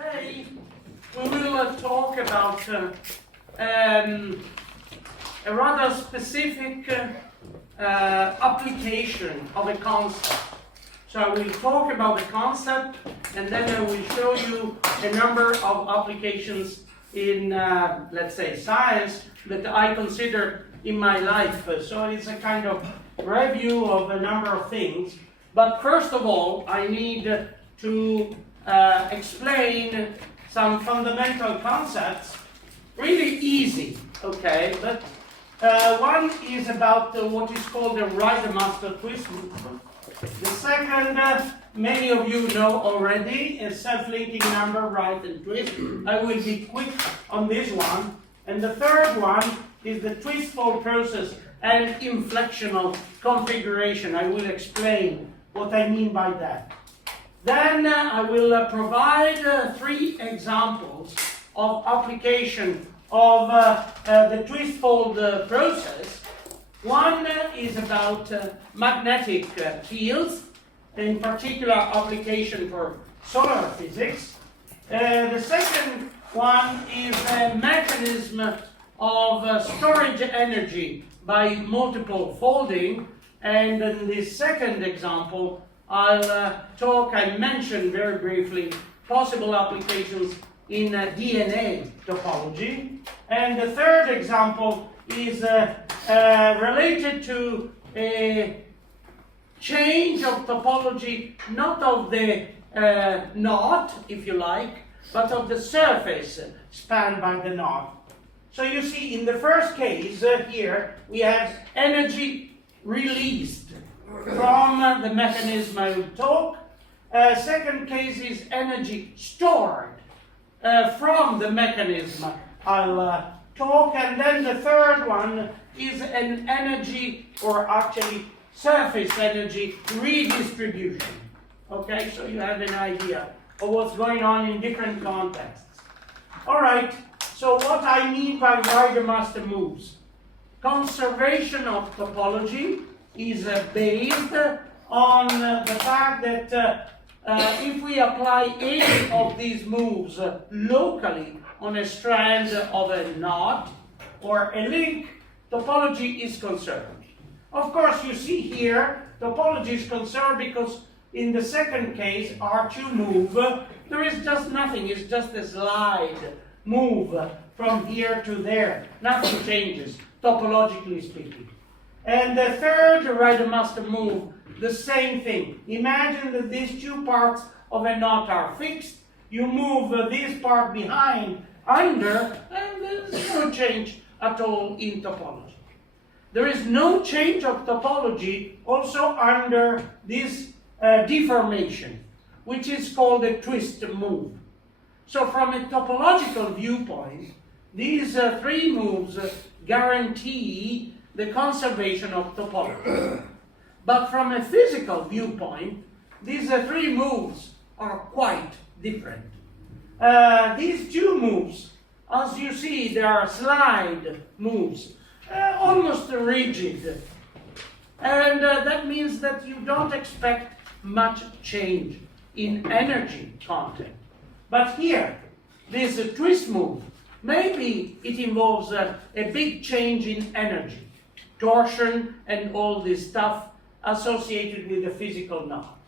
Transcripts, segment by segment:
Today we will talk about a rather specific application of a concept. So I will talk about the concept and then I will show you a number of applications in, let's say, science that I consider in my life. So it's a kind of review of a number of things. But first of all, I need to explain some fundamental concepts, really easy, okay? But one is about what is called the Reidemeister twist movement. The second, many of you know already, is self-linking number, right and twist. I will be quick on this one. And the third one is the twist-fold process and inflectional configuration. I will explain what I mean by that. Then I will provide 3 examples of application of the twist-fold process. One is about magnetic fields, in particular application for solar physics. The second one is a mechanism of storage energy by multiple folding. And in the second example, I mention very briefly possible applications in DNA topology. And the third example is related to a change of topology, not of the knot, if you like, but of the surface spanned by the knot. So you see, in the first case here, we have energy released from the mechanism I will talk. Second case is energy stored from the mechanism I'll talk. And then the third one is an energy, or actually surface energy redistribution. Okay, so you have an idea of what's going on in different contexts. All right, so what I mean by Reidemeister moves. Conservation of topology is based on the fact that if we apply any of these moves locally on a strand of a knot or a link, topology is conserved. Of course, you see here, topology is conserved because in the second case, R2 move, there is just nothing. It's just a slide move from here to there. Nothing changes, topologically speaking. And the third Reidemeister move, the same thing. Imagine that these 2 parts of a knot are fixed. You move this part behind, under, and there's no change at all in topology. There is no change of topology also under this deformation, which is called a twist move. So from a topological viewpoint, these 3 moves guarantee the conservation of topology. But from a physical viewpoint, these 3 moves are quite different. These 2 moves, as you see, they are slide moves, almost rigid. And that means that you don't expect much change in energy content. But here, this twist move, maybe it involves a big change in energy, torsion and all this stuff associated with the physical knot.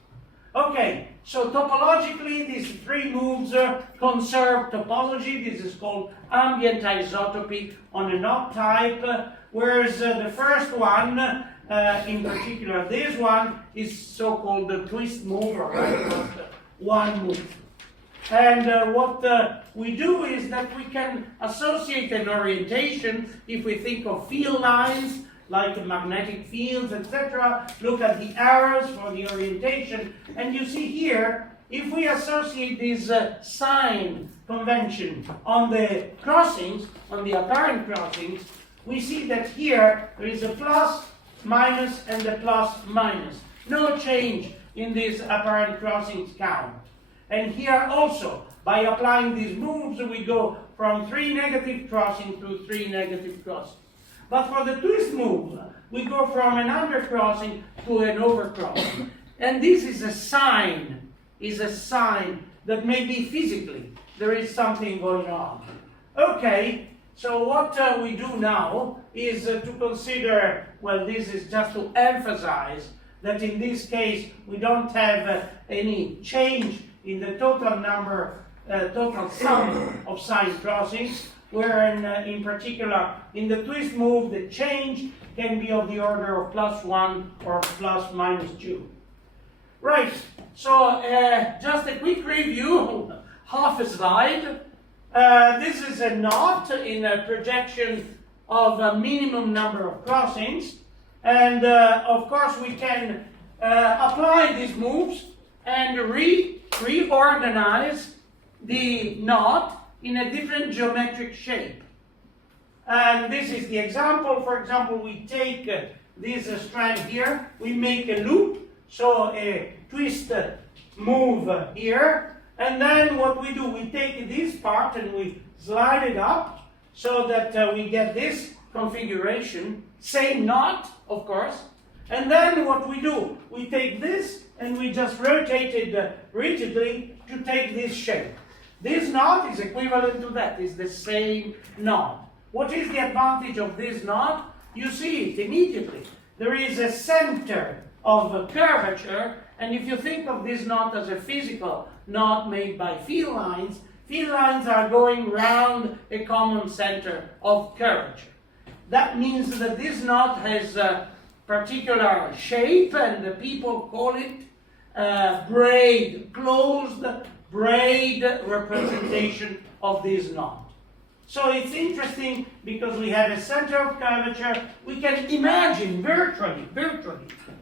Okay, so topologically these 3 moves conserve topology. This is called ambient isotopy on a knot type, whereas the first one, in particular this one, is so-called the twist move, or one move. And what we do is that we can associate an orientation if we think of field lines, like magnetic fields, etc. Look at the arrows for the orientation. And you see here, if we associate this sign convention on the crossings, on the apparent crossings, we see that here there is a plus, minus, and a plus, minus. No change in this apparent crossings count. And here also, by applying these moves, we go from 3 negative crossings to 3 negative crossings. But for the twist move, we go from an undercrossing to an overcrossing. And this is a sign that may be physically there is something going on. Okay, so what we do now is to consider, well, this is just to emphasize that in this case we don't have any change in the total number, total sum of sign crossings, where in particular in the twist move the change can be of the order of +1 or ±2. Right, so just a quick review, half a slide. This is a knot in a projection of a minimum number of crossings, and of course we can apply these moves and reorganize the knot in a different geometric shape. And this is the example. For example, we take this strand here, we make a loop, so a twist move here, and then what we do, we take this part and we slide it up so that we get this configuration, same knot, of course, and then what we do, we take this and we just rotate it rigidly to take this shape. This knot is equivalent to that, is the same knot. What is the advantage of this knot? You see it immediately. There is a center of curvature, and if you think of this knot as a physical knot made by field lines are going round a common center of curvature. That means that this knot has a particular shape, and the people call it braid, closed braid representation of this knot. So it's interesting because we have a center of curvature. We can imagine virtually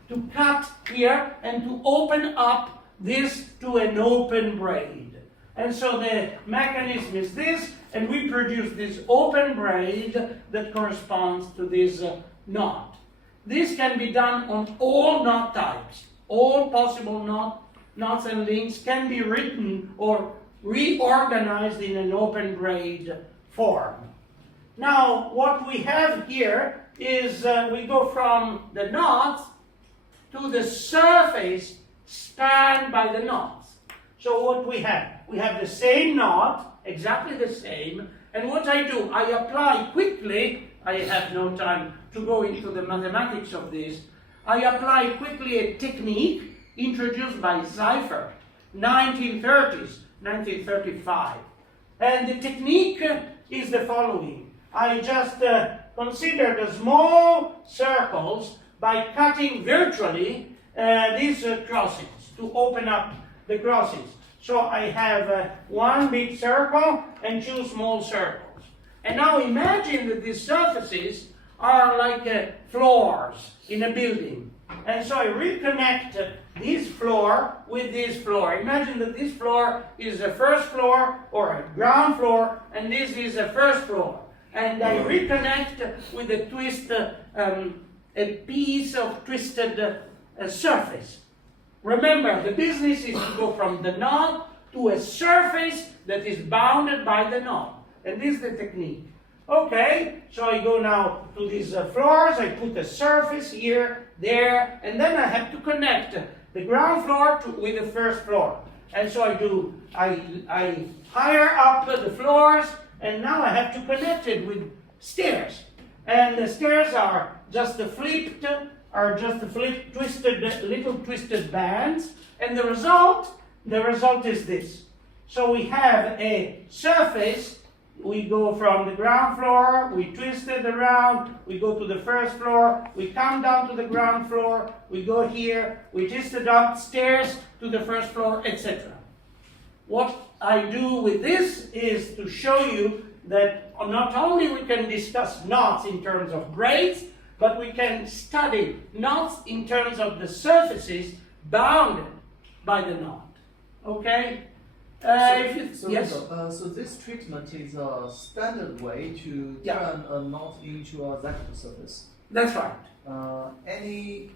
to cut here and to open up this to an open braid. And so the mechanism is this, and we produce this open braid that corresponds to this knot. This can be done on all knot types. All possible knots and links can be written or reorganized in an open braid form. Now, what we have here is we go from the knots to the surface spanned by the knots. So what we have the same knot, exactly the same, and what I do, I apply quickly, I have no time to go into the mathematics of this, I apply quickly a technique introduced by Seifert, 1935. And the technique is the following. I just consider the small circles by cutting virtually these crossings to open up the crossings. So I have one big circle and two small circles. And now imagine that these surfaces are like floors in a building. And so I reconnect this floor with this floor. Imagine that this floor is a first floor or a ground floor, and this is a first floor. And I reconnect with a twist, a piece of twisted surface. Remember, the business is to go from the knot to a surface that is bounded by the knot. And this is the technique. Okay, so I go now to these floors, I put a surface here, there, and then I have to connect the ground floor with the first floor. And so I hire up the floors, and now I have to connect it with stairs. And the stairs are just the twisted, little twisted bands, and the result is this. So we have a surface. We go from the ground floor, we twist it around, we go to the first floor, we come down to the ground floor, we go here, we twist it upstairs to the first floor, etc. What I do with this is to show you that not only we can discuss knots in terms of braids, but we can study knots in terms of the surfaces bounded by the knot. Okay? So this treatment is a standard way to turn a knot into a vector surface. That's right. Any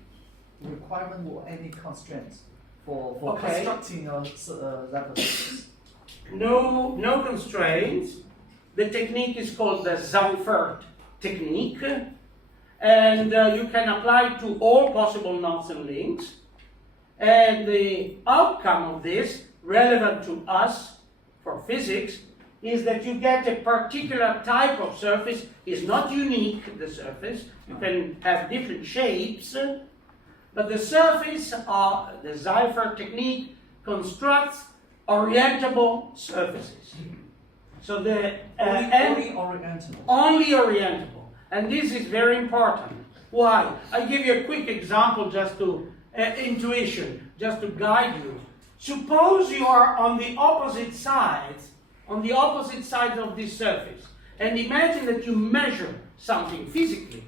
requirement or any constraints for constructing a vector surface? No constraints. The technique is called the Seifert technique, and you can apply it to all possible knots and links. And the outcome of this, relevant to us, for physics is that you get a particular type of surface. It's not unique, the surface. You can have different shapes, but the surface of the Zipher technique constructs orientable surfaces. So the only orientable. Only orientable. And this is very important. Why? I give you a quick example just to intuition, just to guide you. Suppose you are on the opposite sides of this surface, and imagine that you measure something physically.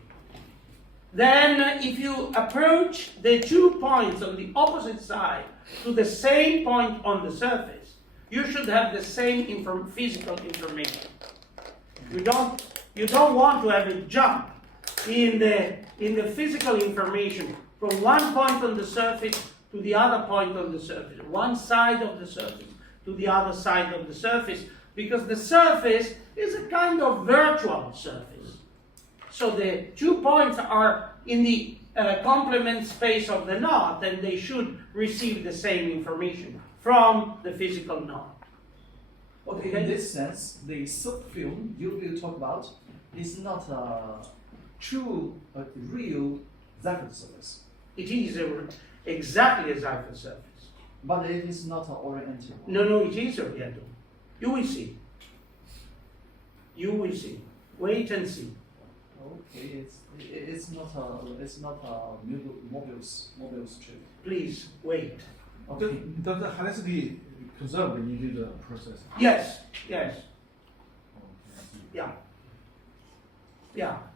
Then if you approach the 2 points on the opposite side to the same point on the surface, you should have the same physical information. You don't want to have a jump in the physical information from one point on the surface to the other point on the surface, one side of the surface to the other side of the surface, because the surface is a kind of virtual surface. So the 2 points are in the complement space of the knot, and they should receive the same information from the physical knot. Okay, in this sense, the subfilm you will talk about is not a real Zipher surface. It is exactly a Zipher surface. But it is not orientable. No, it is orientable. You will see. You will see. Wait and see. Okay, it's not a Mobius strip. Please wait. Okay. Does the Helicity conserve the individual process? Yes. Yeah.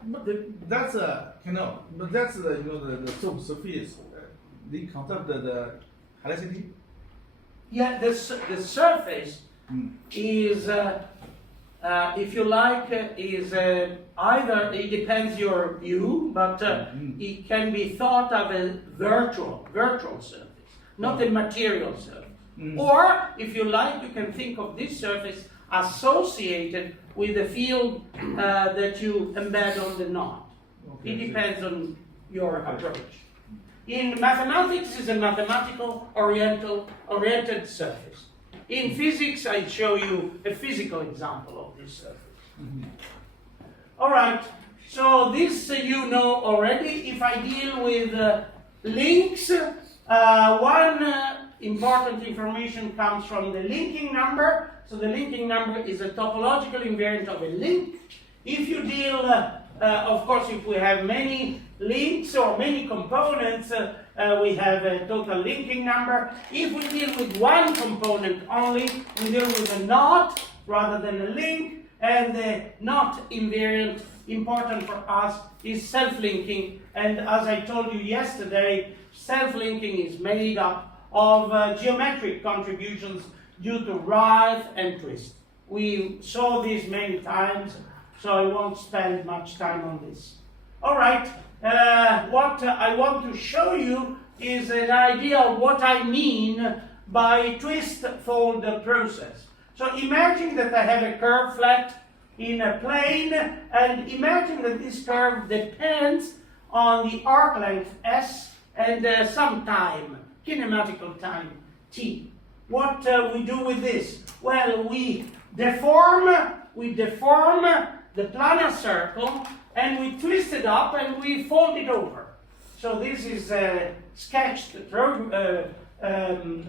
But that's but that's the subsurface. They conserve the Helicity. Yeah, the surface is, if you like, is either, it depends your view, but it can be thought of as virtual surface, not a material surface. Or, if you like, you can think of this surface associated with the field that you embed on the knot. Okay, It depends on your approach. In mathematics, it's a mathematical oriented surface. In physics, I show you a physical example of this surface. All right, so this you know already. If I deal with links, one important information comes from the linking number. So the linking number is a topological invariant of a link. If you deal, of course, if we have many links or many components, we have a total linking number. If we deal with one component only, we deal with a knot rather than a link, and the knot invariant important for us is self-linking. And as I told you yesterday, self-linking is made up of geometric contributions due to rise and twist. We saw this many times, so I won't spend much time on this. All right, what I want to show you is an idea of what I mean by twist-fold process. So imagine that I have a curve flat in a plane, and imagine that this curve depends on the arc length s and some time, kinematical time t. What we do with this? Well, we deform the planar circle, and we twist it up and we fold it over. So this is a sketched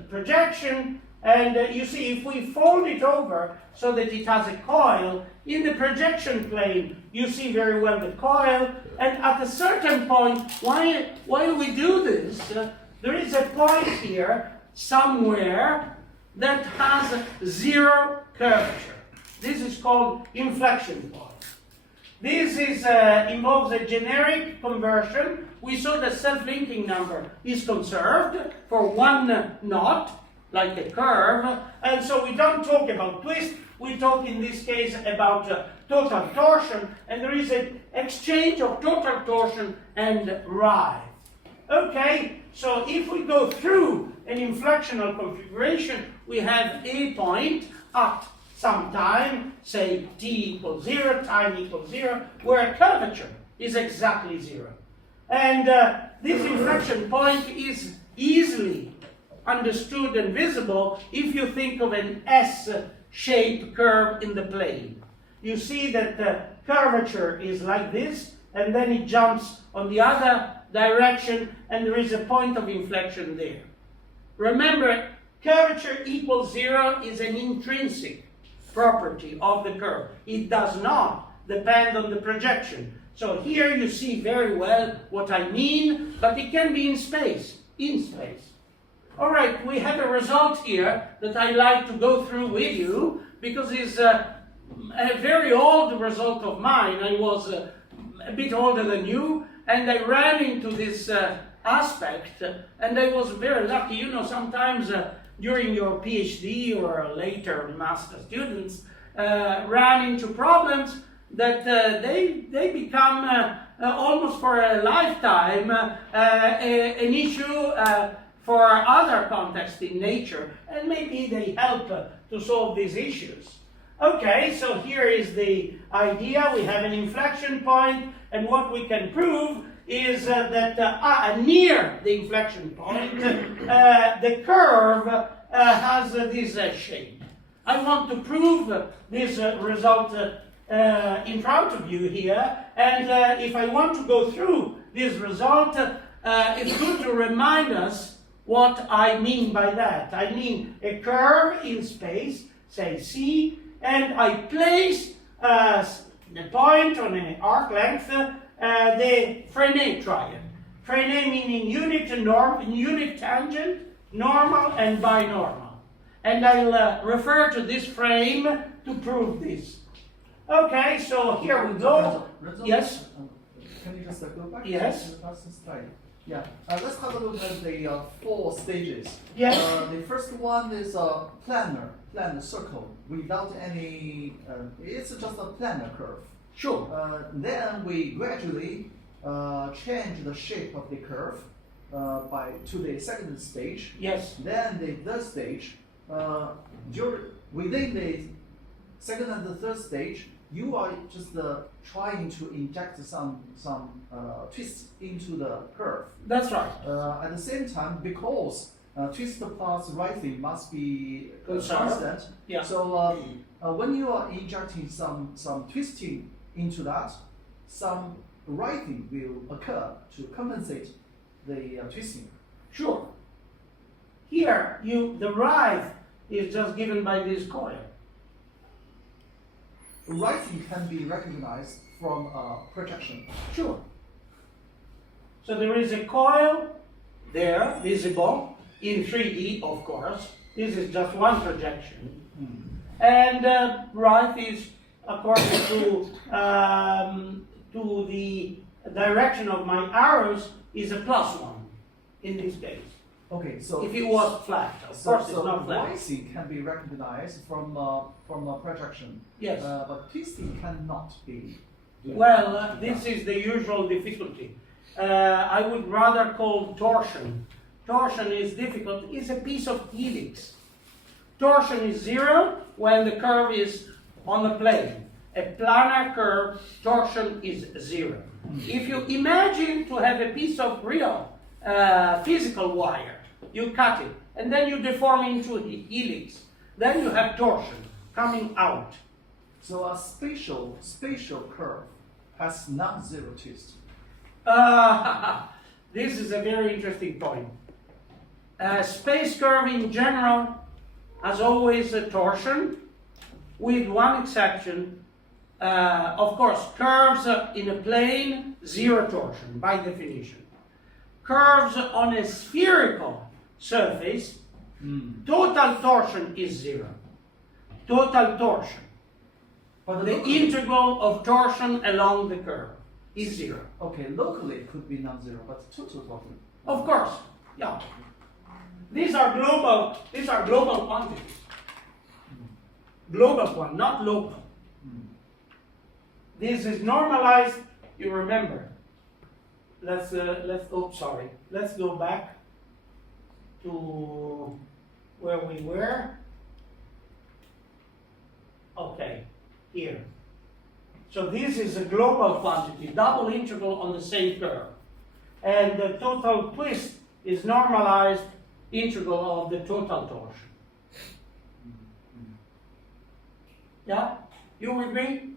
projection, and you see if we fold it over so that it has a coil, in the projection plane you see very well the coil, and at a certain point, while we do this, there is a point here somewhere that has zero curvature. This is called inflection point. This is, involves a generic conversion. We saw the self-linking number is conserved for one knot, like a curve, and so we don't talk about twist, we talk in this case about total torsion, and there is an exchange of total torsion and rise. Okay, so if we go through an inflectional configuration, we have a point at some time, say t equals 0, time equals 0, where curvature is exactly 0. And this inflection point is easily understood and visible if you think of an S shape curve in the plane. You see that the curvature is like this, and then it jumps on the other direction, and there is a point of inflection there. Remember, curvature equals 0 is an intrinsic property of the curve. It does not depend on the projection. So here you see very well what I mean, but it can be in space. All right, we have a result here that I like to go through with you because it's a very old result of mine. I was a bit older than you, and I ran into this aspect, and I was very lucky. You know, sometimes during your PhD or later master students ran into problems that they become almost for a lifetime an issue for other contexts in nature, and maybe they help to solve these issues. Okay, so here is the idea. We have an inflection point, and what we can prove is that near the inflection point, the curve has this shape. I want to prove this result in front of you here, and if I want to go through this result, it's good to remind us what I mean by that. I mean a curve in space, say C, and I place the point on an arc length, the Freinet triad. Freinet meaning unit tangent, normal, and binormal. And I'll refer to this frame to prove this. Okay, so here we go. Renzo, Yes? Can you just go back Yes. to the last slide? Yeah, let's have a look at the 4 stages. Yes. The first one is a planar circle without any, it's just a planar curve. Sure. Then we gradually change the shape of the curve to the second stage. Yes. Then the third stage, within the second and the third stage, you are just trying to inject some twist into the curve. That's right. At the same time, because twist plus rising must be Constant. constant. Yeah. So when you are injecting some twisting into that, some rising will occur to compensate the twisting. Sure. Here, the rise is just given by this coil. Rising can be recognized from projection. Sure. So there is a coil there, visible, in 3D, of course. This is just one projection. And right is according to the direction of my arrows is a +1 in this case. Okay, so If it was flat, of course it's not flat. rising can be recognized from a projection. Yes. But twisting cannot be. Well, this is the usual difficulty. I would rather call torsion. Torsion is difficult. It's a piece of helix. Torsion is 0 when the curve is on the plane. A planar curve, torsion is 0. If you imagine to have a piece of real physical wire, you cut it, and then you deform into a helix. Then you have torsion coming out. So a spatial curve has non-zero twist. This is a very interesting point. Space curve in general has always a torsion, with one exception. Of course, curves in a plane, 0 torsion by definition. Curves on a spherical surface, total torsion is 0. Total torsion. But The integral of torsion along the curve is 0. Okay, locally it could be non-zero, but total torsion. Of course, yeah. These are global quantities. Global one, not local. This is normalized, you remember. Let's go back to where we were. Okay, here. So this is a global quantity, double integral on the same curve. And the total twist is normalized integral of the total torsion. Yeah? You with me?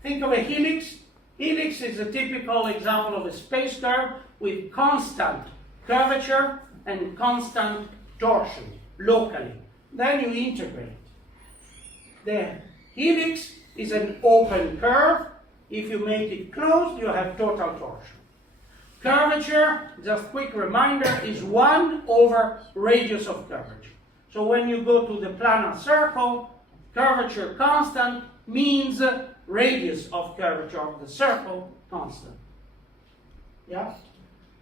Think of a helix. Helix is a typical example of a space curve with constant curvature and constant torsion locally. Then you integrate. The helix is an open curve. If you make it closed, you have total torsion. Curvature, just quick reminder, is 1 over radius of curvature. So when you go to the planar circle, curvature constant means radius of curvature of the circle constant. Yeah?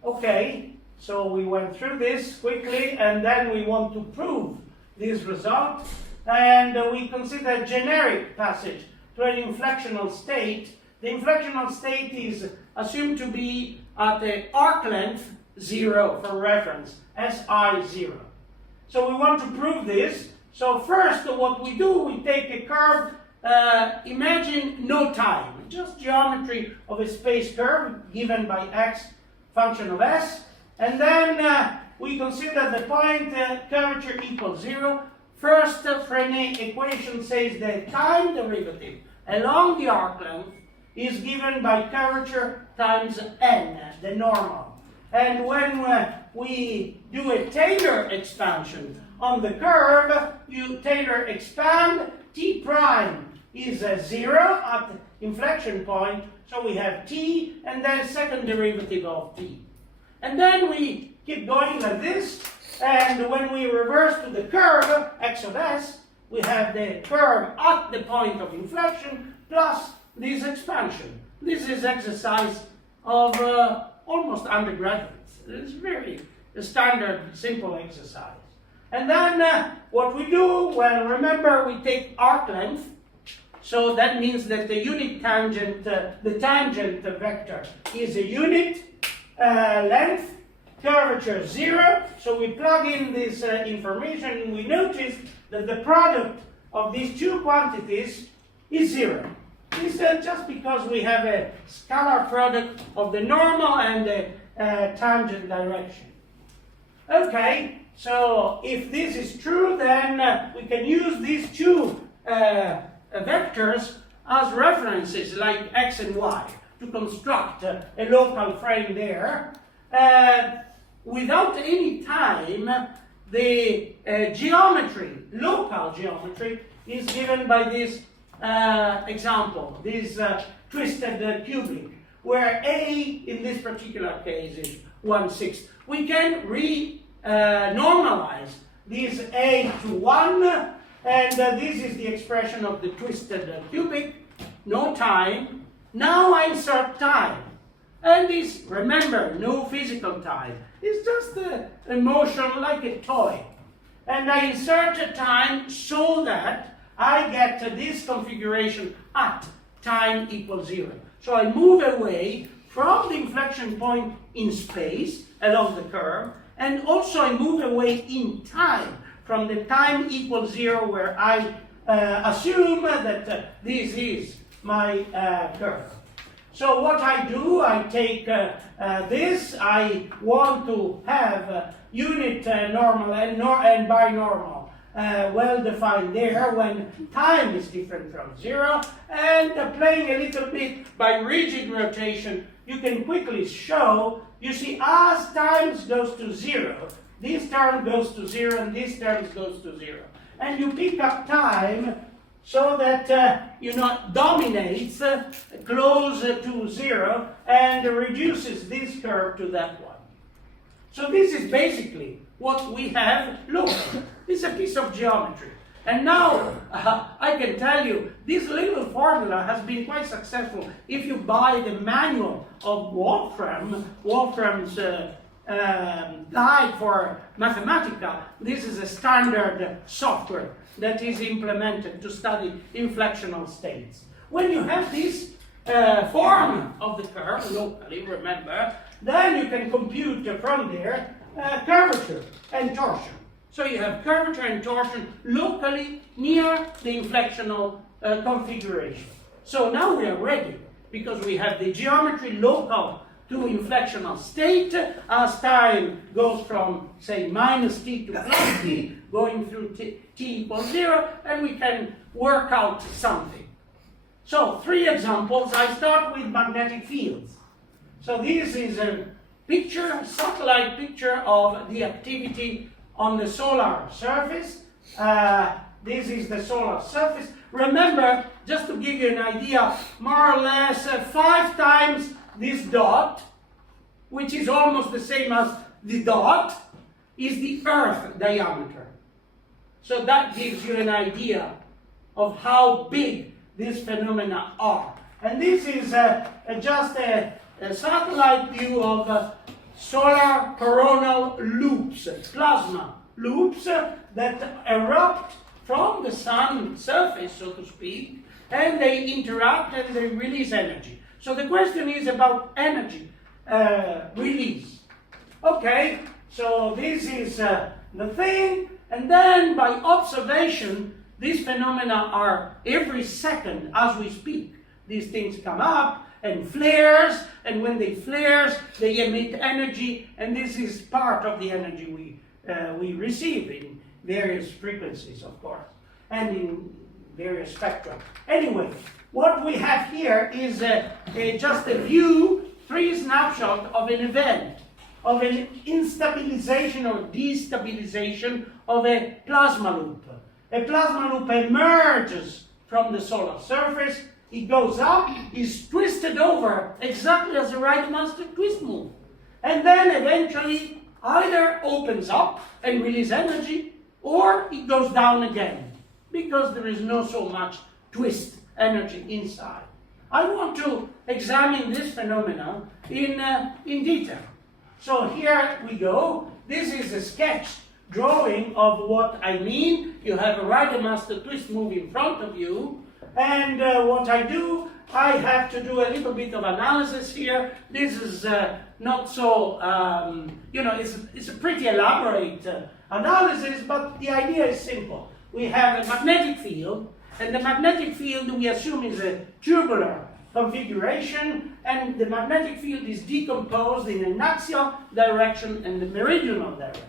Okay, so we went through this quickly, and then we want to prove this result. And we consider generic passage to an inflectional state. The inflectional state is assumed to be at the arc length 0 for reference, SI0. So we want to prove this. So first what we do, we take a curve, imagine no time, just geometry of a space curve given by x function of s. And then we consider the point curvature equals 0. First Frenet equation says the time derivative along the arc length is given by curvature times n, the normal. And when we do a Taylor expansion on the curve, you Taylor expand, t prime is 0 at inflection point, so we have t, and then second derivative of t. And then we keep going like this, and when we reverse to the curve, x of s, we have the curve at the point of inflection plus this expansion. This is exercise of almost undergraduates. It's very standard, simple exercise. And then what we do, well, remember we take arc length, so that means that the unit tangent, the tangent vector is a unit length, curvature 0, so we plug in this information and we notice that the product of these two quantities is 0. This is just because we have a scalar product of the normal and the tangent direction. Okay, so if this is true, then we can use these two vectors as references, like x and y, to construct a local frame there. Without any time, the geometry, local geometry, is given by this example, this twisted cubic, where A in this particular case is 1/6. We can normalize this A to 1, and this is the expression of the twisted cubic, no time. Now I insert time. And this, remember, no physical time. It's just a motion like a toy. And I insert a time so that I get this configuration at time equals 0. So I move away from the inflection point in space along the curve, and also I move away in time from the time equals 0, where I assume that this is my curve. So what I do, I take this, I want to have unit normal and binormal well defined there when time is different from 0, and playing a little bit by rigid rotation, you can quickly show, you see, as time goes to 0, this term goes to 0 and this term goes to 0. And you pick up time so that dominates close to 0 and reduces this curve to that one. So this is basically what we have looked. It's a piece of geometry. And now I can tell you, this little formula has been quite successful. If you buy the manual of Wolfram's guide for Mathematica, this is a standard software that is implemented to study inflectional states. When you have this form of the curve locally, remember, then you can compute from there curvature and torsion. So you have curvature and torsion locally near the inflectional configuration. So now we are ready, because we have the geometry local to inflectional state as time goes from, say, minus t to plus t, going through t equals 0, and we can work out something. So, 3 examples. I start with magnetic fields. So this is a picture, a satellite picture of the activity on the solar surface. This is the solar surface. Remember, just to give you an idea, more or less 5 times this dot, which is almost the same as the dot, is the Earth diameter. So that gives you an idea of how big these phenomena are. And this is just a satellite view of solar coronal loops, plasma loops that erupt from the sun surface, so to speak, and they interact and they release energy. So the question is about energy release. Okay, so this is the thing, and then by observation, these phenomena are every second as we speak. These things come up and flares, and when they flares, they emit energy, and this is part of the energy we receive in various frequencies, of course, and in various spectra. Anyway, what we have here is just a view, 3 snapshots of an event, of an instabilization or destabilization of a plasma loop. A plasma loop emerges from the solar surface, it goes up, is twisted over exactly as a Reidemeister twist move, and then eventually either opens up and releases energy, or it goes down again, because there is no so much twist energy inside. I want to examine this phenomena in detail. So here we go. This is a sketch drawing of what I mean. You have a Reidemeister twist move in front of you, and what I do, I have to do a little bit of analysis here. This is not so, it's a pretty elaborate analysis, but the idea is simple. We have a magnetic field, and the magnetic field we assume is a tubular configuration, and the magnetic field is decomposed in an axial direction and the meridional direction.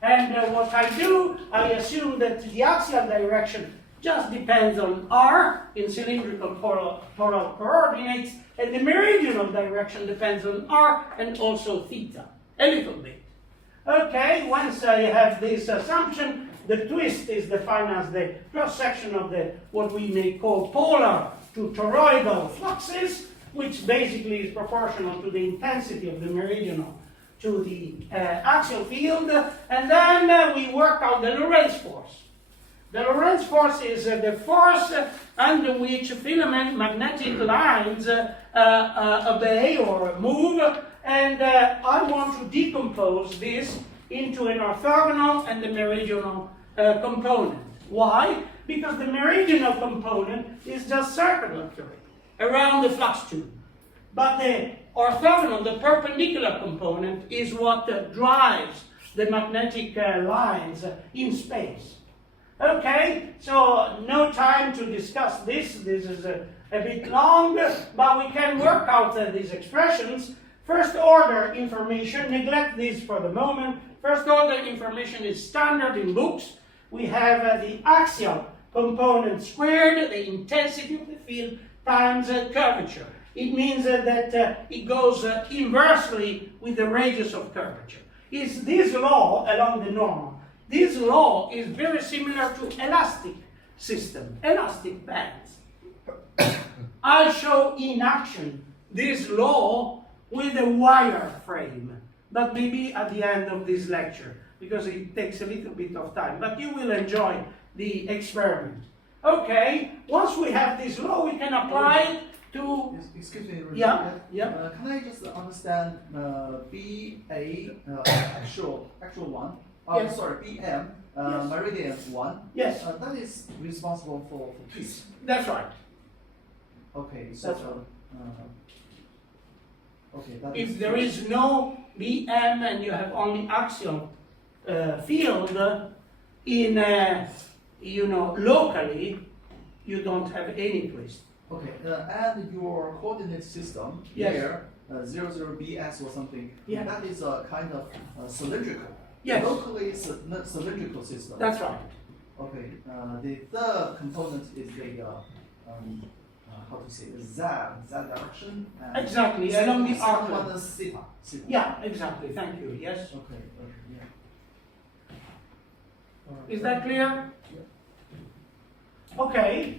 And what I do, I assume that the axial direction just depends on r in cylindrical polar coordinates, and the meridional direction depends on r and also theta, a little bit. Okay, once I have this assumption, the twist is defined as the cross-section of the what we may call polar to toroidal fluxes, which basically is proportional to the intensity of the meridional to the axial field, and then we work out the Lorentz force. The Lorentz force is the force under which filament magnetic lines obey or move, and I want to decompose this into an orthogonal and the meridional component. Why? Because the meridional component is just circulatory around the flux tube. But the orthogonal, the perpendicular component, is what drives the magnetic lines in space. Okay, so no time to discuss this. This is a bit long, but we can work out these expressions. First order information, neglect this for the moment. First order information is standard in books. We have the axial component squared, the intensity of the field, times curvature. It means that it goes inversely with the radius of curvature. It's this law along the normal. This law is very similar to elastic system, elastic bands. I show in action this law with a wire frame, but maybe at the end of this lecture, because it takes a little bit of time, but you will enjoy the experiment. Okay, once we have this law, we can apply it to... Excuse me, Renzo. Yeah. Can I just understand BA, actual one? Yes. Sorry, BM, Yes. meridian 1. Yes. That is responsible for twist. That's right. Okay, so... That's right. Okay, that If there is no BM and you have only axial field in, locally, you don't have any twist. Okay, and your coordinate system Yes. here, 00BS or something, Yeah. that is a kind of cylindrical. Yes. Locally cylindrical system. That's right. Okay, the third component is the, how to say, Z direction. And Exactly, along the arc. second one is sigma. Yeah, exactly. Thank you. Yes. Okay, yeah. Is that clear? Okay.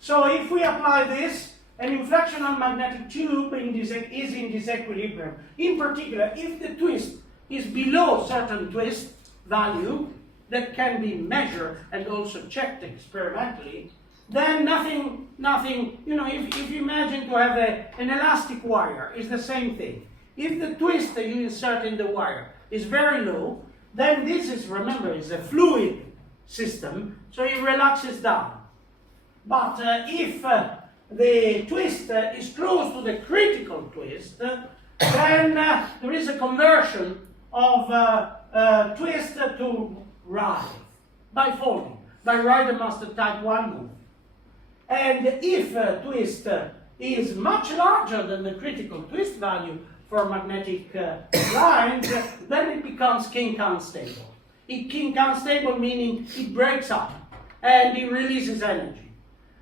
So if we apply this, an inflectional magnetic tube is in disequilibrium. In particular, if the twist is below certain twist value that can be measured and also checked experimentally, then nothing, if you imagine to have an elastic wire, it's the same thing. If the twist that you insert in the wire is very low, then this is, remember, is a fluid system, so it relaxes down. But if the twist is close to the critical twist, then there is a conversion of twist to writhe by folding, by Reidemeister type 1 move. And if a twist is much larger than the critical twist value for magnetic lines, then it becomes kink unstable. Kink unstable meaning it breaks up and it releases energy.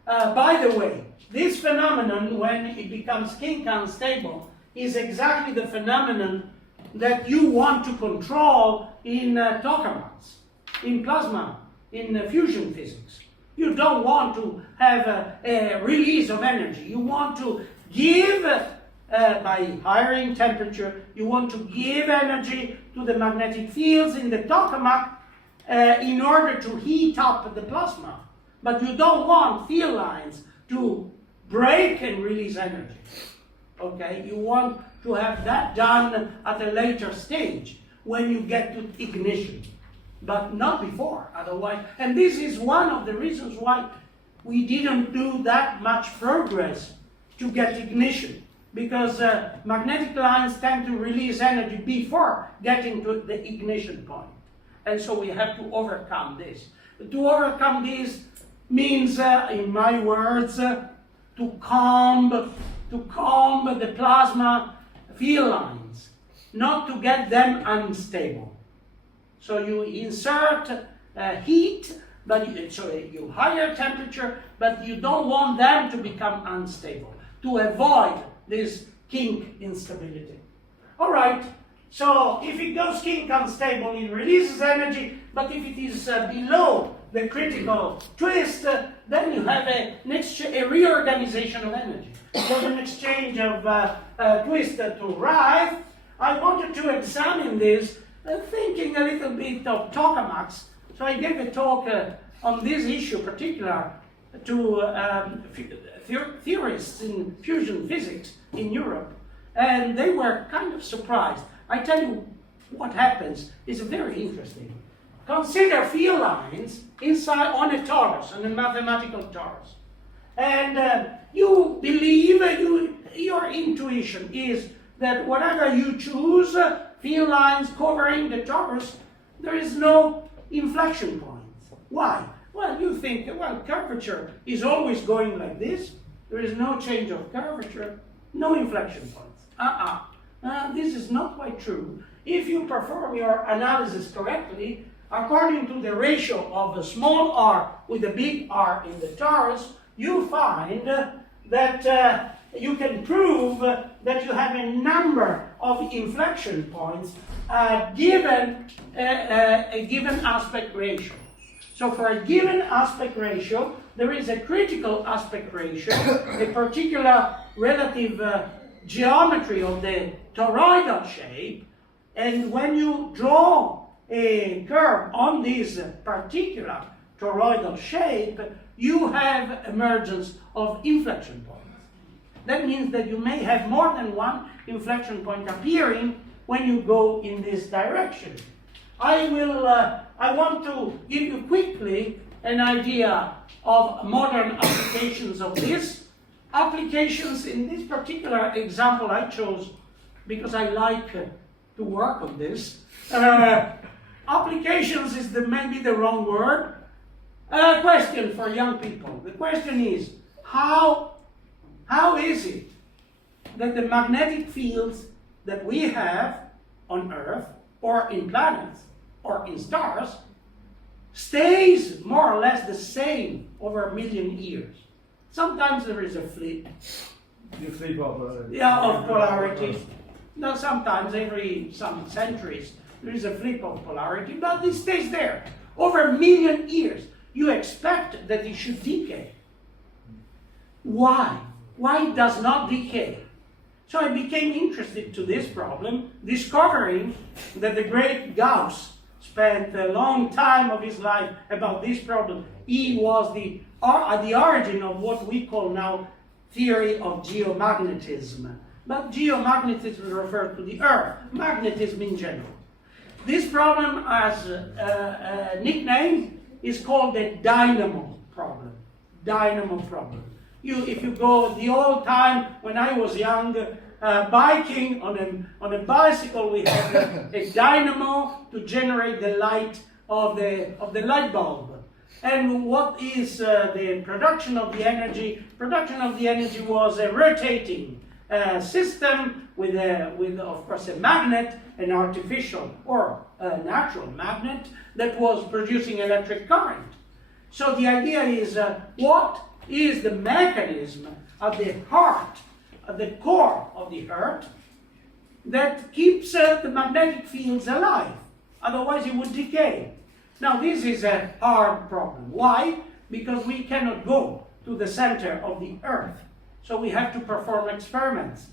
By the way, this phenomenon, when it becomes kink unstable, is exactly the phenomenon that you want to control in tokamaks, in plasma, in fusion physics. You don't want to have a release of energy. You want to give, by higher temperature, you want to give energy to the magnetic fields in the tokamak in order to heat up the plasma. But you don't want field lines to break and release energy. Okay? You want to have that done at a later stage when you get to ignition, but not before, otherwise. And this is one of the reasons why we didn't do that much progress to get ignition, because magnetic lines tend to release energy before getting to the ignition point. And so we have to overcome this. To overcome this means, in my words, to comb the plasma field lines, not to get them unstable. So you insert heat, but you higher temperature, but you don't want them to become unstable, to avoid this kink instability. All right, so if it goes kink unstable, it releases energy, but if it is below the critical twist, then you have a reorganization of energy. There's an exchange of twist to writhe. I wanted to examine this, thinking a little bit of tokamaks. So I gave a talk on this issue particular to theorists in fusion physics in Europe, and they were kind of surprised. I tell you what happens is very interesting. Consider field lines inside on a torus, on a mathematical torus. And you believe, your intuition is that whatever you choose, field lines covering the torus, there is no inflection points. Why? Well, you think, well, curvature is always going like this. There is no change of curvature, no inflection points. This is not quite true. If you perform your analysis correctly, according to the ratio of the small r with the big R in the torus, you find that you can prove that you have a number of inflection points given a given aspect ratio. So for a given aspect ratio, there is a critical aspect ratio, a particular relative geometry of the toroidal shape, and when you draw a curve on this particular toroidal shape, you have emergence of inflection points. That means that you may have more than one inflection point appearing when you go in this direction. I want to give you quickly an idea of modern applications of this. Applications in this particular example I chose because I like to work on this. Applications is maybe the wrong word. Question for young people. The question is, how how is it that the magnetic fields that we have on Earth, or in planets, or in stars, stays more or less the same over a million years? Sometimes there is a flip. You flip of Of polarity. Now sometimes every some centuries there is a flip of polarity, but it stays there. Over a million years, you expect that it should decay. Why? Why it does not decay? So I became interested to this problem, discovering that the great Gauss spent a long time of his life about this problem. He was at the origin of what we call now theory of geomagnetism. But geomagnetism refers to the Earth, magnetism in general. This problem, as a nickname, is called the dynamo problem. Dynamo problem. If you go the old time when I was young, biking on a bicycle, we had a dynamo to generate the light of the light bulb. And what is the production of the energy? Production of the energy was a rotating system with of course a magnet, an artificial or a natural magnet that was producing electric current. So the idea is what is the mechanism at the heart, at the core of the Earth, that keeps the magnetic fields alive? Otherwise it would decay. Now this is a hard problem. Why? Because we cannot go to the center of the Earth. So we have to perform experiments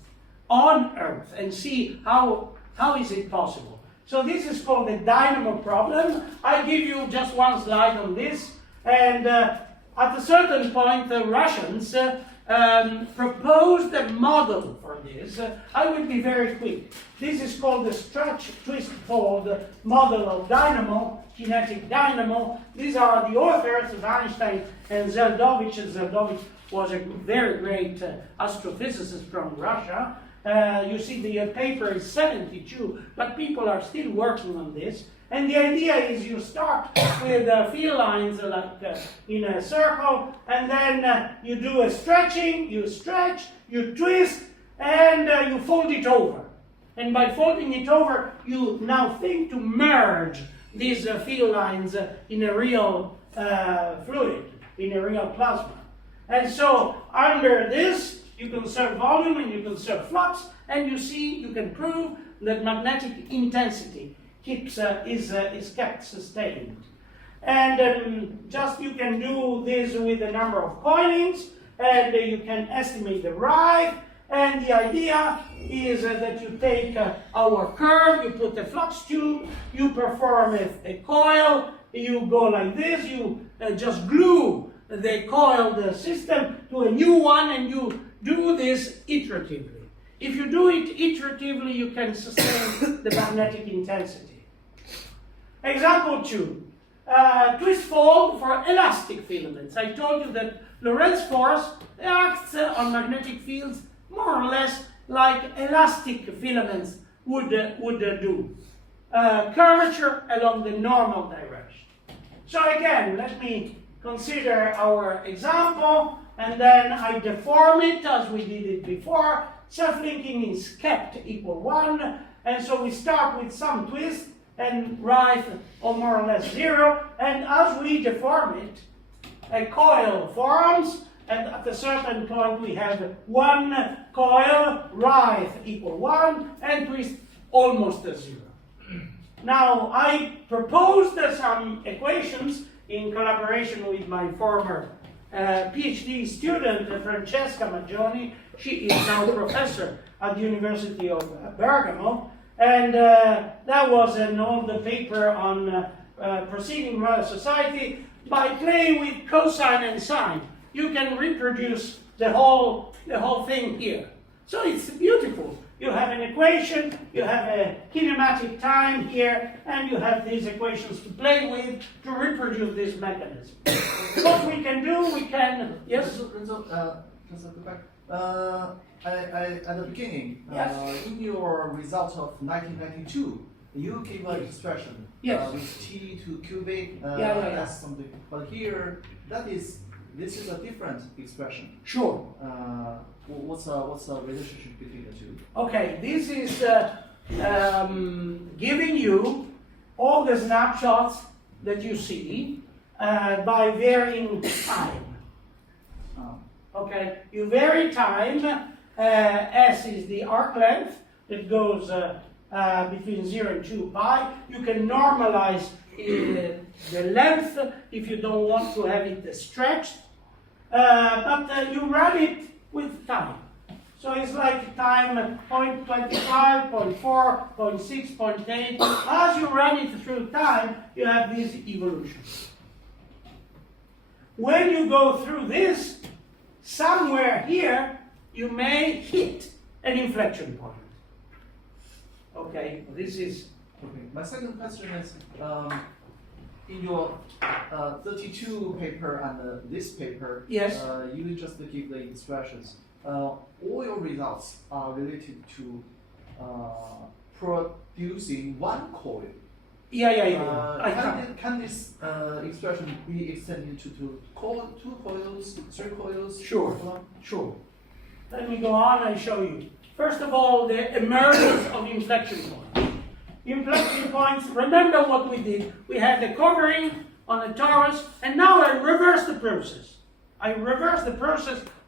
on Earth and see how is it possible. So this is called the dynamo problem. I give you just one slide on this. And at a certain point, the Russians proposed a model for this. I will be very quick. This is called the stretch, twist, fold model of dynamo, kinetic dynamo. These are the authors of Einstein and Zeldovich. And Zeldovich was a very great astrophysicist from Russia. You see the paper is 72, but people are still working on this. And the idea is you start with field lines like in a circle, and then you do a stretching, you stretch, you twist, and you fold it over. And by folding it over, you now think to merge these field lines in a real fluid, in a real plasma. And so under this, you conserve volume and you conserve flux, and you see, you can prove that magnetic intensity is kept sustained. And just you can do this with a number of coilings, and you can estimate the ride. And the idea is that you take our curve, you put a flux tube, you perform a coil, you go like this, you just glue the coiled system to a new one, and you do this iteratively. If you do it iteratively, you can sustain the magnetic intensity. Example 2. Twist fold for elastic filaments. I told you that Lorentz force acts on magnetic fields more or less like elastic filaments would do. Curvature along the normal direction. So again, let me consider our example, and then I deform it as we did it before. Self-linking is kept equal 1, and so we start with some twist and rise or more or less 0, and as we deform it, a coil forms, and at a certain point we have one coil, rise equal 1, and twist almost a 0. Now, I proposed some equations in collaboration with my former PhD student, Francesca Maggioni. She is now a professor at the University of Bergamo. And that was an old paper on proceeding Royal Society. By playing with cosine and sine, you can reproduce the whole thing here. So it's beautiful. You have an equation, you have a kinematic time here, and you have these equations to play with to reproduce this mechanism. What we can do, we can... Yes? Renzo, just go back. At the beginning, Yes. In your result of 1992, you gave an expression Yes. with T to cubic, that's something. But here, this is a different expression. Sure. What's the relationship between the two? Okay, this is giving you all the snapshots that you see by varying time. Okay, you vary time. S is the arc length. It goes between 0 and 2 pi. You can normalize the length if you don't want to have it stretched. But you run it with time. So it's like time 0.25, 0.4, 0.6, 0.8. As you run it through time, you have this evolution. When you go through this, somewhere here, you may hit an inflection point. Okay, this is... Okay, my second question is, in your 32 paper and this paper, yes, you just give the expressions. All your results are related to producing one coil. Yeah. Can this expression be extended to two coils, three coils? Sure. Let me go on and show you. First of all, the emergence of inflection points. Inflection points, remember what we did. We had the covering on the torus, and now I reverse the process.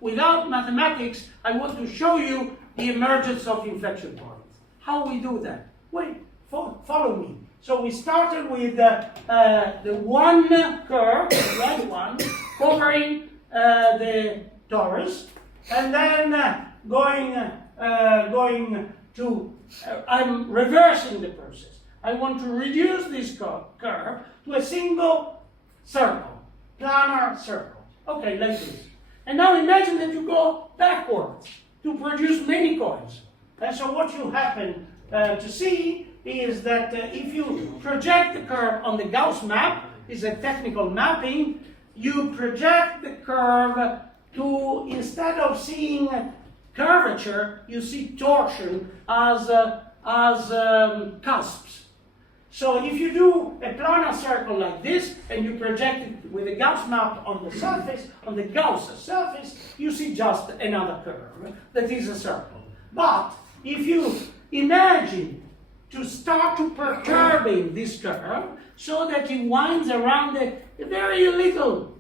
Without mathematics. I want to show you the emergence of inflection points. How we do that? Wait, follow me. So we started with the one curve, the red one, covering the torus, and then going to, I'm reversing the process. I want to reduce this curve to a single circle, planar circle. Okay, like this. And now imagine that you go backwards to produce many coils. And so what you happen to see is that if you project the curve on the Gauss map, is a technical mapping, you project the curve to, instead of seeing curvature, you see torsion as cusps. So if you do a planar circle like this, and you project it with a Gauss map on the surface, on the Gauss surface, you see just another curve that is a circle. But if you imagine to start to perturbing this curve so that it winds around a very little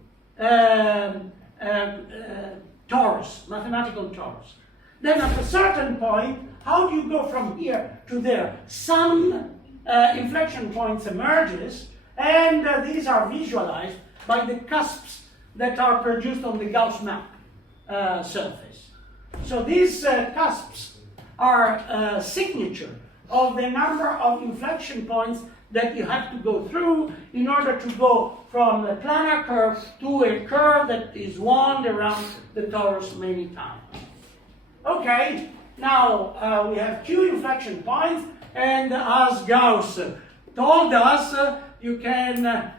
torus, mathematical torus, then at a certain point, how do you go from here to there? Some inflection points emerges, and these are visualized by the cusps that are produced on the Gauss map surface. So these cusps are a signature of the number of inflection points that you have to go through in order to go from a planar curve to a curve that is wound around the torus many times. Okay, now we have two inflection points, and as Gauss told us, you can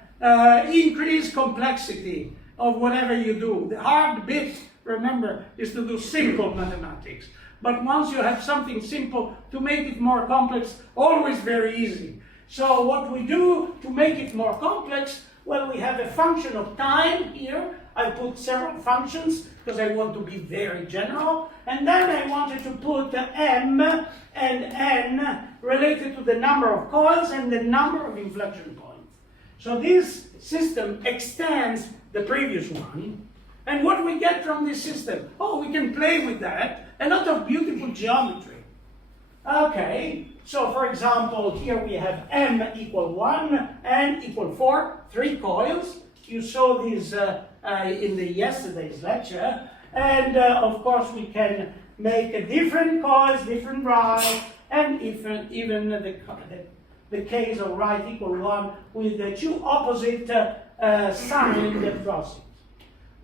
increase complexity of whatever you do. The hard bit, remember, is to do simple mathematics. But once you have something simple, to make it more complex, always very easy. So what we do to make it more complex, well, we have a function of time here. I put several functions because I want to be very general. And then I wanted to put m and n related to the number of coils and the number of inflection points. So this system extends the previous one. And what we get from this system? Oh, we can play with that. A lot of beautiful geometry. Okay, so for example, here we have m equal 1, n equal 4, 3 coils. You saw these in the yesterday's lecture. And of course, we can make a different coils, different right, and even the case of right equal 1 with the two opposite signed crossings.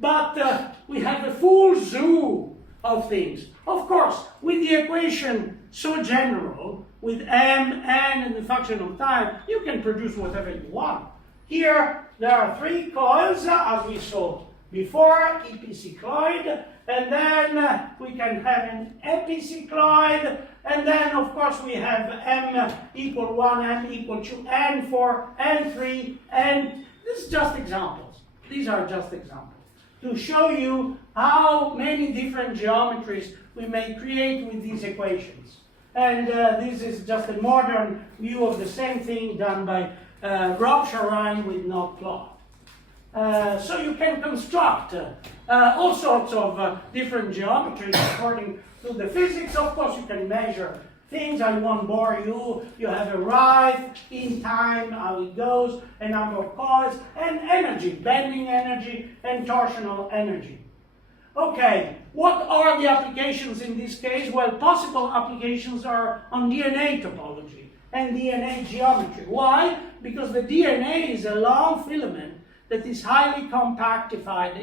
But we have a full zoo of things. Of course, with the equation so general, with m, n, and the function of time, you can produce whatever you want. Here, there are 3 coils, as we saw before, epicycloid, and then we can have an epicycloid, and then, of course, we have m equal 1, n equal 2, n 4, n 3, and this is just examples. These are just examples. to show you how many different geometries we may create with these equations. And this is just a modern view of the same thing done by Rob Sharine with Not Plot. So you can construct all sorts of different geometries according to the physics. Of course, you can measure things. I won't bore you. You have a ride in time, how it goes, a number of coils, and energy, bending energy and torsional energy. Okay, what are the applications in this case? Well, possible applications are on DNA topology and DNA geometry. Why? Because the DNA is a long filament that is highly compactified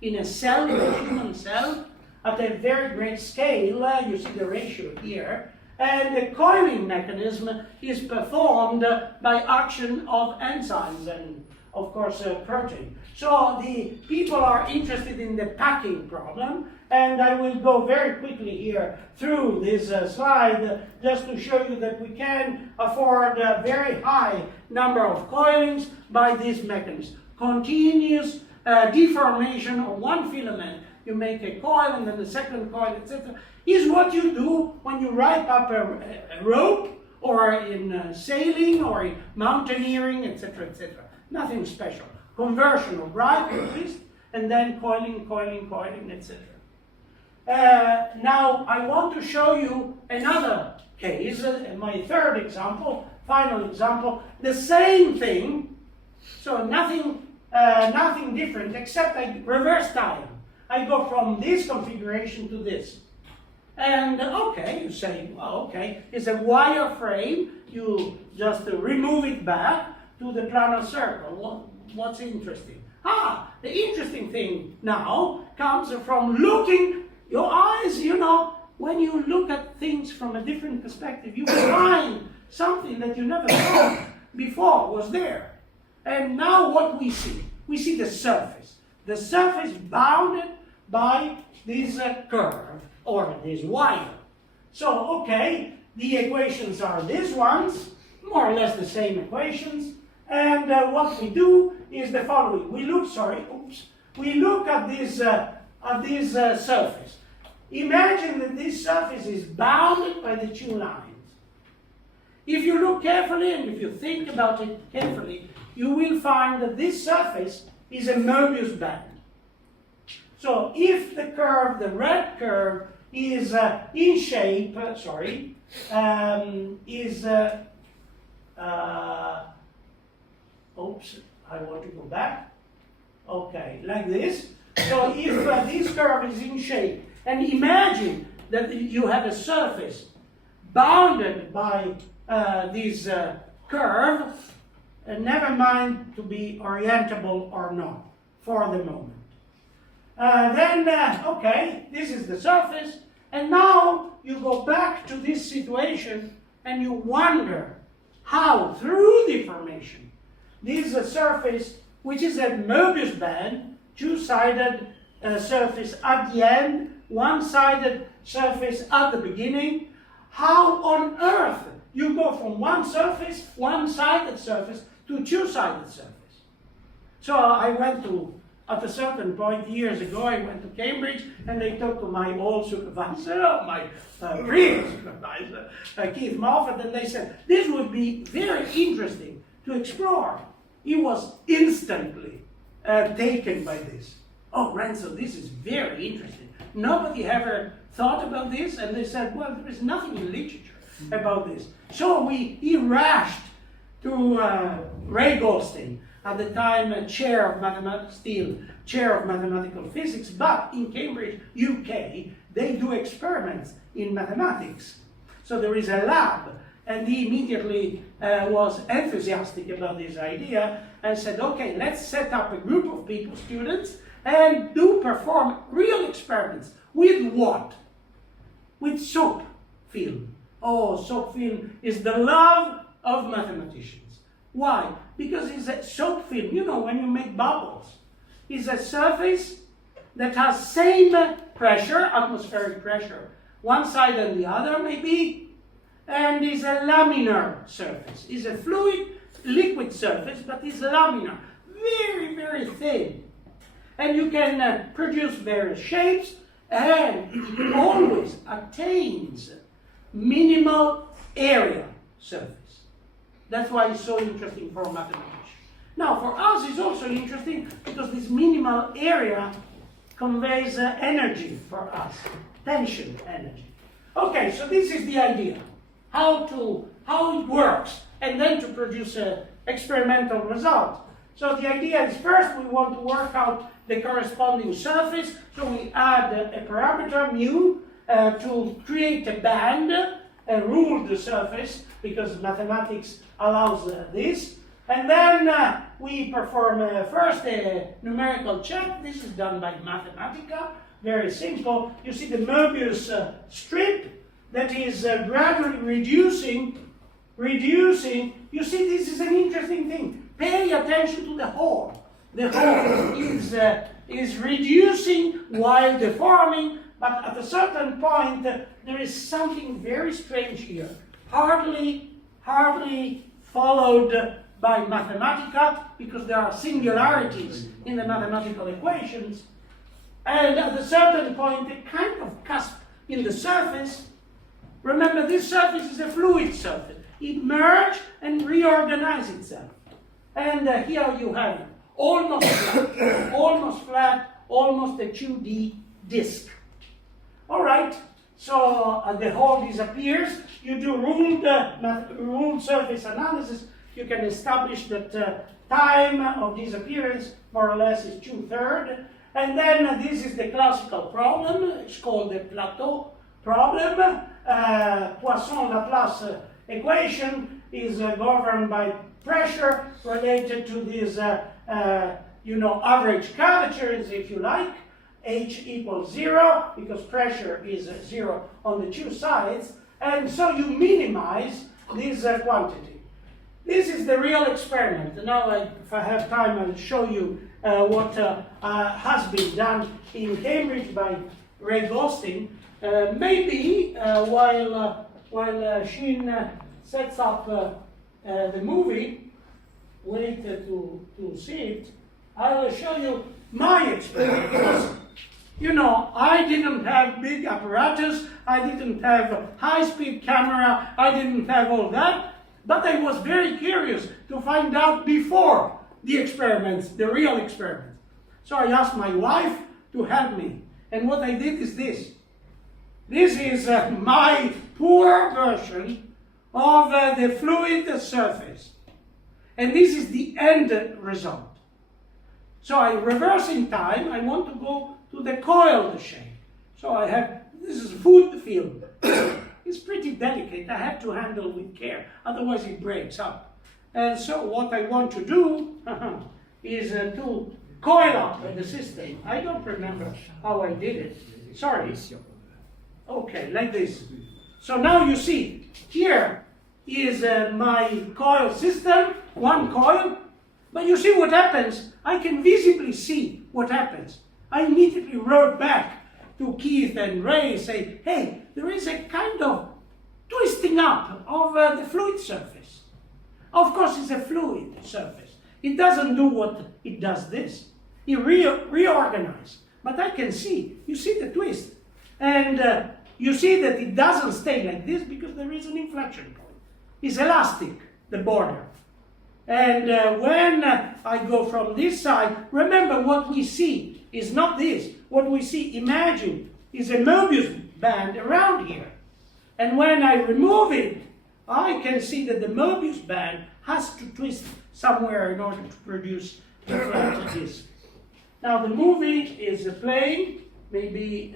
in a cell, a human cell, at a very great scale. You see the ratio here. And the coiling mechanism is performed by action of enzymes and, of course, protein. So the people are interested in the packing problem, and I will go very quickly here through this slide just to show you that we can afford a very high number of coilings by this mechanism. Continuous deformation of one filament, you make a coil and then the second coil, etc., is what you do when you ride up a rope, or in sailing, or in mountaineering, etc., etc. Nothing special. Conversion of right to twist, and then coiling, coiling, coiling, etc. Now, I want to show you another case, my third example, final example, the same thing, so nothing different, except I reverse time. I go from this configuration to this. And okay, you say, well, okay, it's a wire frame, you just remove it back to the planar circle. What's interesting? The interesting thing now comes from looking, your eyes, you know, when you look at things from a different perspective, you find something that you never thought before was there. And now what we see the surface. The surface bounded by this curve, or this wire. So, okay, the equations are these ones, more or less the same equations, and what we do is the following. We look at this surface. Imagine that this surface is bounded by the two lines. If you look carefully, and if you think about it carefully, you will find that this surface is a Mobius band. So if the curve, the red curve, is in shape, oops, I want to go back. Okay, like this. So if this curve is in shape, and imagine that you have a surface bounded by this curve, never mind to be orientable or not for the moment. Okay, this is the surface, and now you go back to this situation and you wonder how, through deformation, this surface, which is a Mobius band, two-sided surface at the end, one-sided surface at the beginning, how on earth you go from one surface, one-sided surface, to two-sided surface. So I went to, at a certain point years ago, I went to Cambridge and I talked to my old supervisor, my previous supervisor, Keith Moffat, and they said, this would be very interesting to explore. He was instantly taken by this. Oh, Renzo, this is very interesting. Nobody ever thought about this, and they said, well, there is nothing in literature about this. So he rushed to Ray Goldstein, at the time chair of mathematical physics, but in Cambridge, UK, they do experiments in mathematics. So there is a lab, and he immediately was enthusiastic about this idea and said, okay, let's set up a group of people, students, and perform real experiments. With what? With soap film. Oh, soap film is the love of mathematicians. Why? Because it's a soap film, you know, when you make bubbles. It's a surface that has same pressure, atmospheric pressure, one side and the other maybe, and is a laminar surface. It's a fluid, liquid surface, but it's laminar, very, very thin. And you can produce various shapes, and it always attains minimal area surface. That's why it's so interesting for mathematicians. Now, for us, it's also interesting because this minimal area conveys energy for us, tension energy. Okay, so this is the idea, how it works, and then to produce an experimental result. So the idea is first we want to work out the corresponding surface, so we add a parameter mu to create a band, a ruled surface, because mathematics allows this. And then we perform first a numerical check. This is done by Mathematica, very simple. You see the Möbius strip that is gradually reducing. You see, this is an interesting thing. Pay attention to the hole. The hole is reducing while deforming, but at a certain point there is something very strange here, hardly followed by Mathematica, because there are singularities in the mathematical equations, and at a certain point a kind of cusp in the surface. Remember, this surface is a fluid surface. It merges and reorganizes itself. And here you have it, almost flat, almost a 2D disk. All right, so the hole disappears. You do ruled surface analysis. You can establish that time of disappearance more or less is 2/3. And then this is the classical problem. It's called the plateau problem. Poisson-Laplace equation is governed by pressure related to this, average curvatures, if you like. H equals 0, because pressure is 0 on the two sides. And so you minimize this quantity. This is the real experiment. Now, if I have time, I'll show you what has been done in Cambridge by Ray Goldstein. Maybe while Shin sets up the movie, wait to see it, I will show you my experiment. Because, I didn't have big apparatus, I didn't have high-speed camera, I didn't have all that. But I was very curious to find out before the experiments, the real experiments. So I asked my wife to help me. And what I did is this. This is my poor version of the fluid surface. And this is the end result. So I reverse in time. I want to go to the coiled shape. So this is wood film. It's pretty delicate. I have to handle with care, otherwise it breaks up. And so what I want to do is to coil up the system. I don't remember how I did it. Sorry. Okay, like this. So now you see, here is my coil system, one coil. But you see what happens? I can visibly see what happens. I immediately wrote back to Keith and Ray, say, hey, there is a kind of twisting up of the fluid surface. Of course, it's a fluid surface. It doesn't do what it does this. It reorganizes. But I can see, you see the twist. And you see that it doesn't stay like this because there is an inflection point. It's elastic, the border. And when I go from this side, remember what we see is not this. What we see, imagine, is a Möbius band around here. And when I remove it, I can see that the Möbius band has to twist somewhere in order to produce the flat disk. Now the movie is playing, maybe,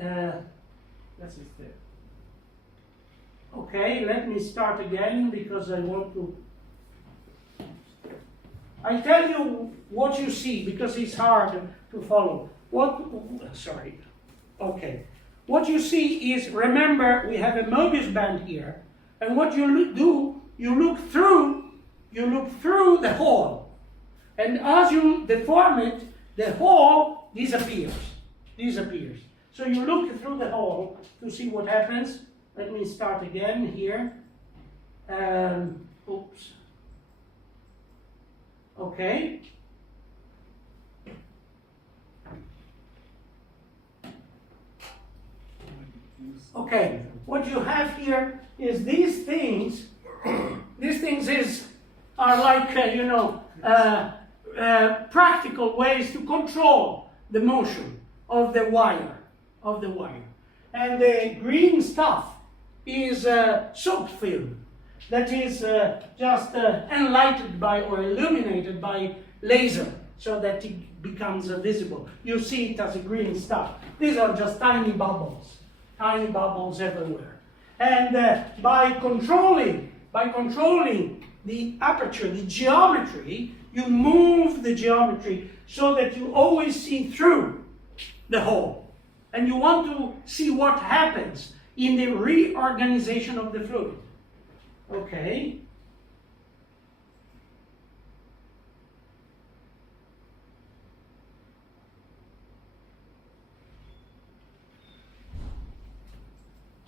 let's see there. Okay, let me start again because I want to. I tell you what you see because it's hard to follow. What you see is, remember, we have a Möbius band here, and what you do, you look through the hole, and as you deform it, the hole disappears. So you look through the hole to see what happens. Let me start again here. Oops. Okay. Okay, what you have here is these things. These things are like, practical ways to control the motion of the wire, And the green stuff is soap film that is just enlightened by or illuminated by laser so that it becomes visible. You see it as a green stuff. These are just tiny bubbles everywhere. And by controlling the aperture, the geometry, you move the geometry so that you always see through the hole. And you want to see what happens in the reorganization of the fluid. Okay.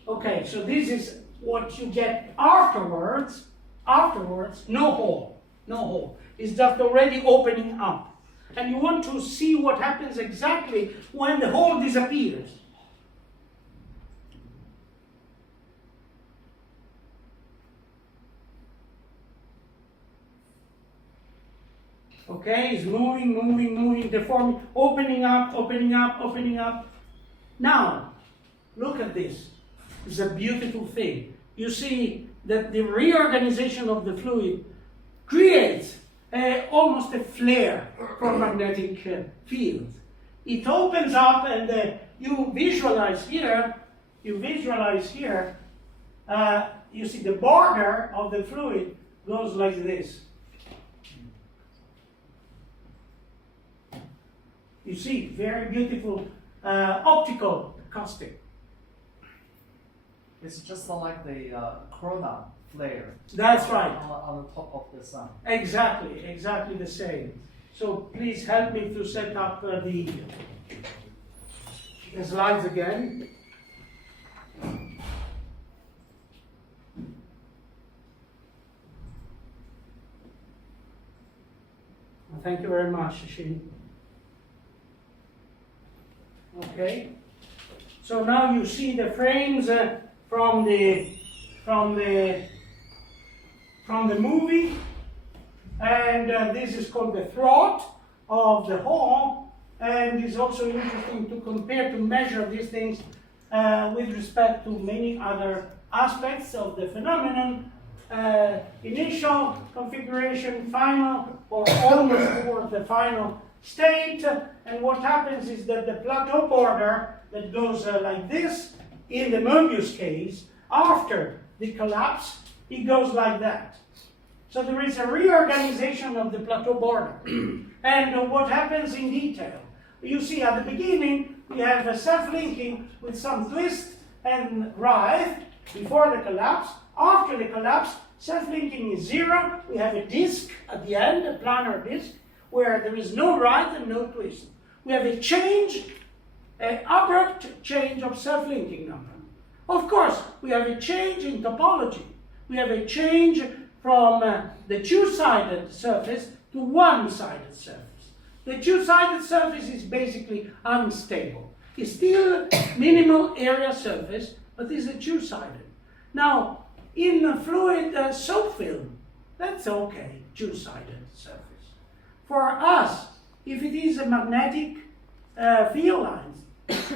Okay, so this is what you get afterwards. Afterwards, no hole. It's just already opening up. And you want to see what happens exactly when the hole disappears. Okay, it's moving, deforming, opening up. Now, look at this. It's a beautiful thing. You see that the reorganization of the fluid creates almost a flare for magnetic field. It opens up, and you visualize here. You see the border of the fluid goes like this. You see, very beautiful optical acoustic. It's just like the corona flare. That's right. On the top of the sun. Exactly the same. So please help me to set up the slides again. Thank you very much, Shin. Okay. So now you see the frames from the movie, and this is called the throat of the hole, and it's also interesting to compare, to measure these things with respect to many other aspects of the phenomenon, initial configuration, final, or almost toward the final state, and what happens is that the plateau border that goes like this, in the Möbius case, after the collapse, it goes like that. So there is a reorganization of the plateau border. And what happens in detail? You see at the beginning, we have a self-linking with some twist and writhe before the collapse. After the collapse, self-linking is zero. We have a disk at the end, a planar disk, where there is no writhe and no twist. We have a change, an abrupt change of self-linking number. Of course, we have a change in topology. We have a change from the two-sided surface to one-sided surface. The two-sided surface is basically unstable. It's still minimal area surface, but it's a two-sided. Now, in the fluid soap film, that's okay, two-sided surface. For us, if it is a magnetic field lines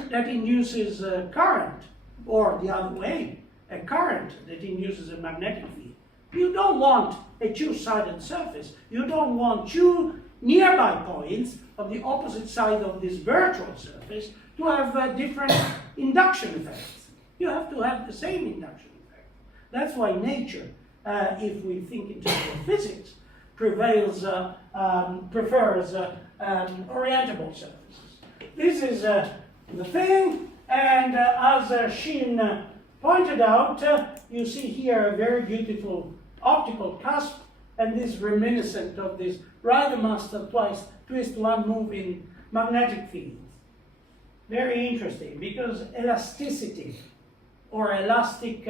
that induces current, or the other way, a current that induces a magnetic field, you don't want a two-sided surface. You don't want two nearby points of the opposite side of this virtual surface to have different induction effects. You have to have the same induction effect. That's why nature, if we think in terms of physics, prefers orientable surfaces. This is the thing, and as Shin pointed out, you see here a very beautiful optical cusp, and this reminiscent of this Reidemeister twist one move in magnetic fields. Very interesting, because elasticity or elastic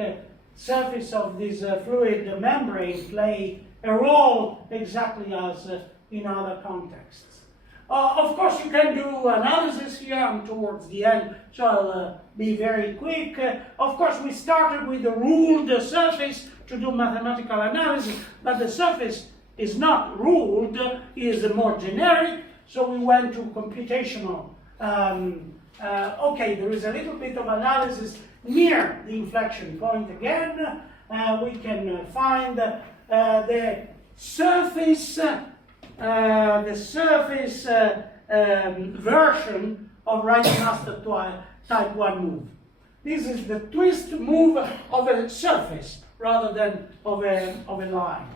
surface of this fluid membrane play a role exactly as in other contexts. Of course, you can do analysis here. I'm towards the end, so I'll be very quick. Of course, we started with the ruled surface to do mathematical analysis, but the surface is not ruled, is more generic, so we went to computational. Okay, there is a little bit of analysis near the inflection point again. We can find the surface version of Reidemeister type 1 move. This is the twist move of a surface rather than of a line.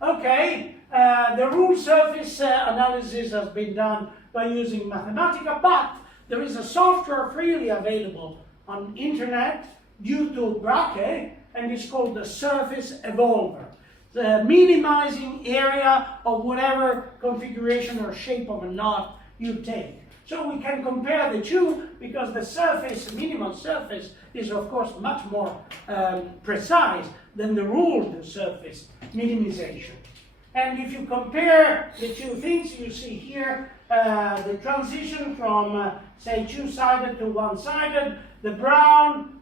Okay, the rule surface analysis has been done by using Mathematica, but there is a software freely available on internet due to Bracke, and it's called the Surface Evolver. The minimizing area of whatever configuration or shape of a knot you take. So we can compare the two because the surface, minimal surface, is of course much more precise than the ruled surface minimization. And if you compare the two things, you see here the transition from, say, two-sided to one-sided. The brown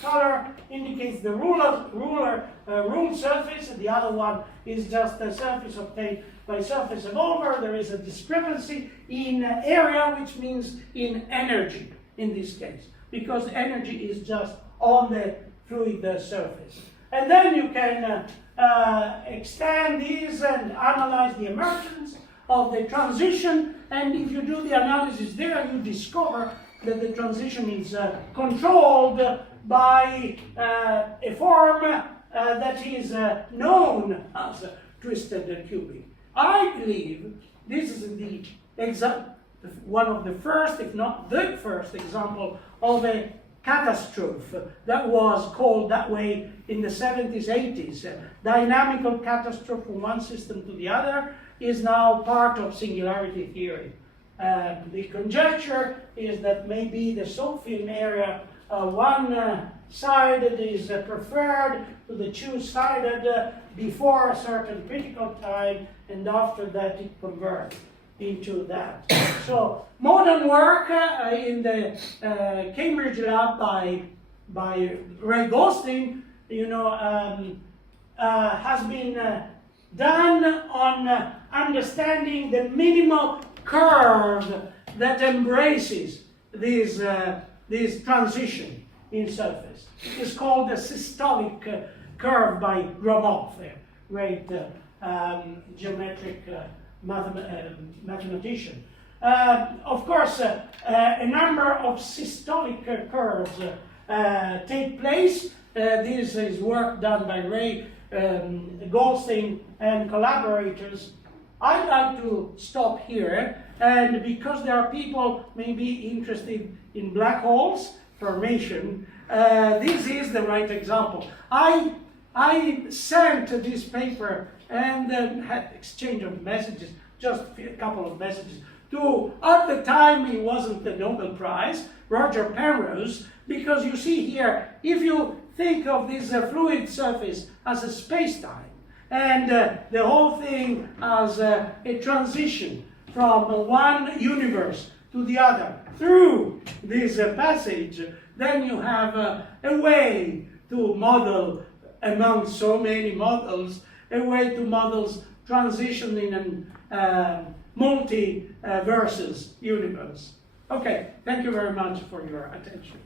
color indicates the ruled surface, and the other one is just the surface obtained by surface evolver. There is a discrepancy in area, which means in energy in this case, because energy is just on the fluid surface. And then you can extend these and analyze the emergence of the transition, and if you do the analysis there, you discover that the transition is controlled by a form that is known as twisted cubing. I believe this is one of the first, if not the first, example of a catastrophe that was called that way in the 70s, 80s. Dynamical catastrophe from one system to the other is now part of singularity theory. The conjecture is that maybe the soap film area, one-sided is preferred to the two-sided before a certain critical time, and after that it converts into that. So modern work in the Cambridge lab by Ray Goldstein, has been done on understanding the minimal curve that embraces this transition in surface. It's called the systolic curve by Gromov, a great geometric mathematician. Of course, a number of systolic curves take place. This is work done by Ray Goldstein and collaborators. I'd like to stop here, and because there are people maybe interested in black holes formation, this is the right example. I sent this paper and had exchange of messages, just a couple of messages, to, at the time it wasn't the Nobel Prize, Roger Penrose, because you see here, if you think of this fluid surface as a space-time, and the whole thing as a transition from one universe to the other through this passage, then you have a way to model, among so many models, a way to model transition in a multi-versus universe. Okay, thank you very much for your attention.